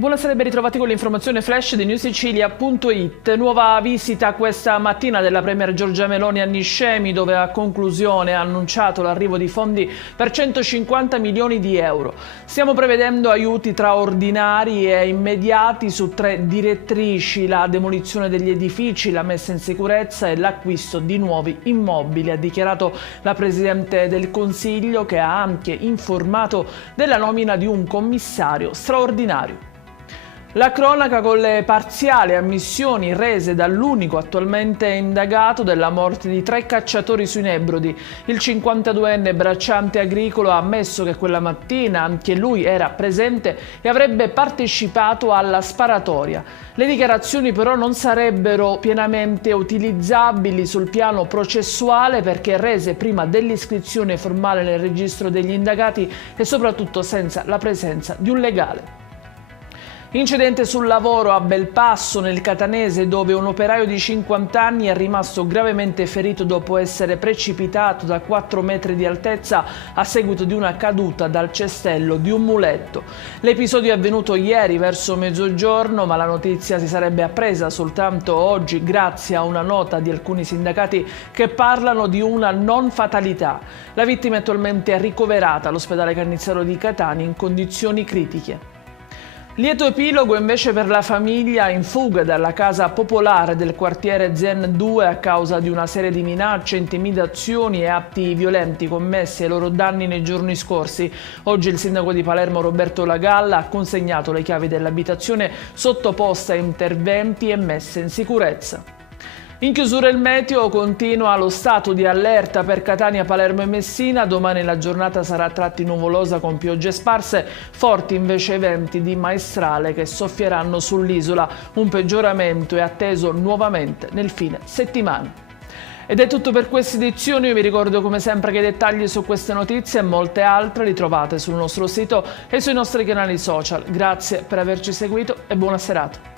Buonasera e ben ritrovati con l'informazione flash di newsicilia.it. Nuova visita questa mattina della Premier Giorgia Meloni a Niscemi, dove a conclusione ha annunciato l'arrivo di fondi per 150 milioni di euro. Stiamo prevedendo aiuti straordinari e immediati su 3 direttrici: la demolizione degli edifici, la messa in sicurezza e l'acquisto di nuovi immobili, ha dichiarato la Presidente del Consiglio, che ha anche informato della nomina di un commissario straordinario. La cronaca con le parziali ammissioni rese dall'unico attualmente indagato della morte di 3 cacciatori sui Nebrodi. Il 52enne bracciante agricolo ha ammesso che quella mattina anche lui era presente e avrebbe partecipato alla sparatoria. Le dichiarazioni però non sarebbero pienamente utilizzabili sul piano processuale, perché rese prima dell'iscrizione formale nel registro degli indagati e soprattutto senza la presenza di un legale. Incidente sul lavoro a Belpasso, nel Catanese, dove un operaio di 50 anni è rimasto gravemente ferito dopo essere precipitato da 4 metri di altezza a seguito di una caduta dal cestello di un muletto. L'episodio è avvenuto ieri verso mezzogiorno, ma la notizia si sarebbe appresa soltanto oggi grazie a una nota di alcuni sindacati che parlano di una non fatalità. La vittima è attualmente ricoverata all'ospedale Cannizzaro di Catania in condizioni critiche. Lieto epilogo invece per la famiglia in fuga dalla casa popolare del quartiere Zen 2 a causa di una serie di minacce, intimidazioni e atti violenti commessi ai loro danni nei giorni scorsi. Oggi il sindaco di Palermo Roberto Lagalla ha consegnato le chiavi dell'abitazione sottoposta a interventi e messa in sicurezza. In chiusura il meteo: continua lo stato di allerta per Catania, Palermo e Messina. Domani la giornata sarà a tratti nuvolosa con piogge sparse, forti invece venti di maestrale che soffieranno sull'isola. Un peggioramento è atteso nuovamente nel fine settimana. Ed è tutto per questa edizione. Io vi ricordo come sempre che i dettagli su queste notizie e molte altre li trovate sul nostro sito e sui nostri canali social. Grazie per averci seguito e buona serata.